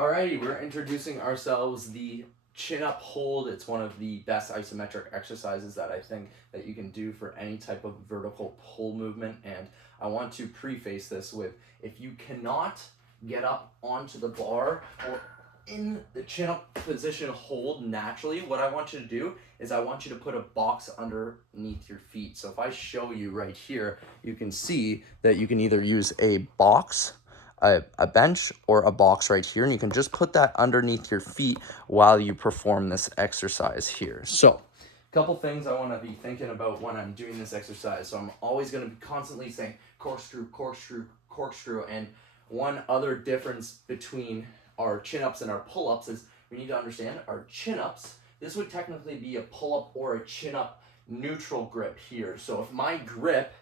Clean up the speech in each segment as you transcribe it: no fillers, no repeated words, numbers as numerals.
Alrighty, we're introducing ourselves the chin up hold. It's one of the best isometric exercises that I think that you can do for any type of vertical pull movement. And I want to preface this with, if you cannot get up onto the bar or in the chin up position hold naturally, what I want you to do is I want you to put a box underneath your feet. So if I show you right here, you can see that you can either use a box, a bench, or a box right here, and you can just put that underneath your feet while you perform this exercise here. So a couple things I want to be thinking about when I'm doing this exercise. So I'm always going to be constantly saying corkscrew, corkscrew, corkscrew. And one other difference between our chin-ups and our pull-ups is we need to understand our chin-ups, this would technically be a pull-up or a chin-up neutral grip here. So if my grip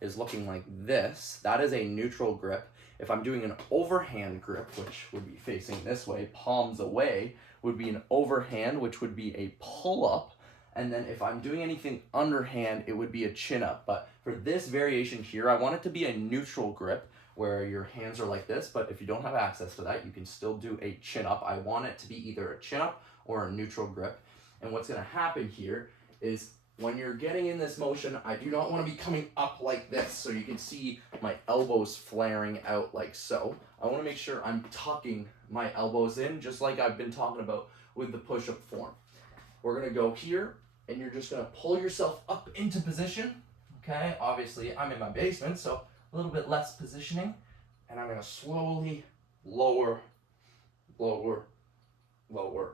is looking like this, that is a neutral grip. If I'm doing an overhand grip, which would be facing this way, palms away, would be an overhand, which would be a pull-up. And then if I'm doing anything underhand, it would be a chin-up. But for this variation here, I want it to be a neutral grip where your hands are like this. But if you don't have access to that, you can still do a chin-up. I want it to be either a chin-up or a neutral grip. And what's going to happen here is when you're getting in this motion, I do not want to be coming up like this. So you can see my elbows flaring out like so. I want to make sure I'm tucking my elbows in, just like I've been talking about with the push-up form. We're going to go here, and you're just going to pull yourself up into position. Okay, obviously I'm in my basement, so a little bit less positioning. And I'm going to slowly lower, lower, lower,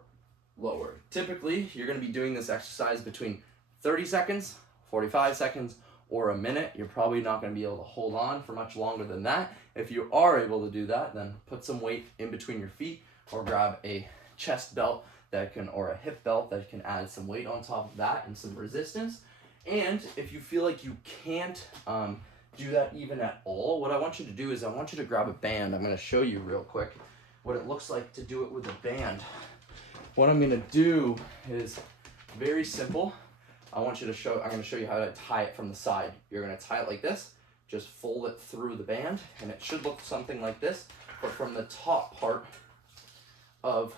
lower. Typically, you're going to be doing this exercise between 30 seconds, 45 seconds, or a minute. You're probably not going to be able to hold on for much longer than that. If you are able to do that, then put some weight in between your feet or grab a chest belt that can, or a hip belt that can add some weight on top of that and some resistance. And if you feel like you can't do that even at all, what I want you to do is I want you to grab a band. I'm going to show you real quick what it looks like to do it with a band. What I'm going to do is very simple. I'm going to show you how to tie it from the side. You're going to tie it like this, just fold it through the band, and it should look something like this, but from the top part of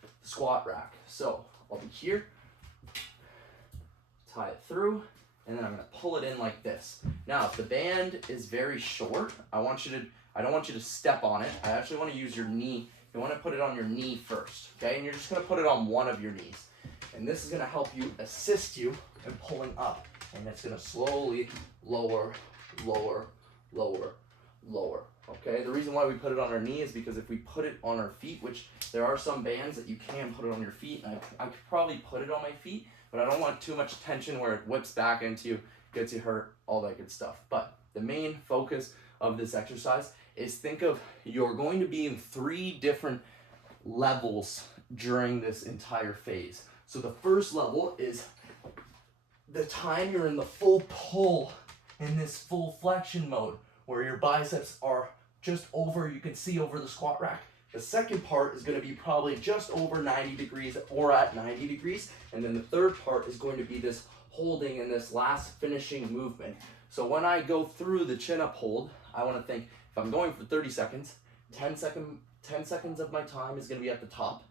the squat rack. So I'll be here, tie it through, and then I'm going to pull it in like this. Now, if the band is very short, I don't want you to step on it. I actually want to use your knee. You want to put it on your knee first, okay? And you're just going to put it on one of your knees. And this is going to help you assist you in pulling up. And it's going to slowly lower, lower, lower, lower. Okay? The reason why we put it on our knee is because if we put it on our feet, which there are some bands that you can put it on your feet, and I could probably put it on my feet, but I don't want too much tension where it whips back into you, gets you hurt, all that good stuff. But the main focus of this exercise is think of you're going to be in 3 different levels during this entire phase. So the first level is the time you're in the full pull in this full flexion mode where your biceps are just over, you can see over the squat rack. The second part is going to be probably just over 90 degrees or at 90 degrees. And then the third part is going to be this holding and this last finishing movement. So when I go through the chin up hold, I want to think if I'm going for 30 seconds, 10 seconds of my time is going to be at the top.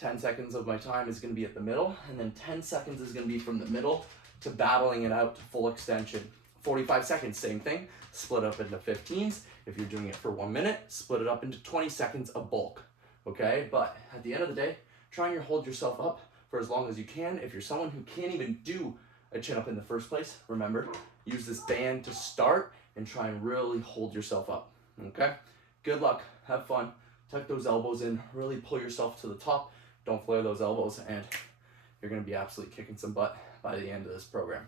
10 seconds of my time is going to be at the middle, and then 10 seconds is going to be from the middle to battling it out to full extension. 45 seconds, same thing, split up into 15s. If you're doing it for 1 minute, split it up into 20 seconds of bulk, okay? But at the end of the day, try and hold yourself up for as long as you can. If you're someone who can't even do a chin up in the first place, remember, use this band to start and try and really hold yourself up, okay? Good luck, have fun, tuck those elbows in, really pull yourself to the top. Don't flare those elbows, and you're going to be absolutely kicking some butt by the end of this program.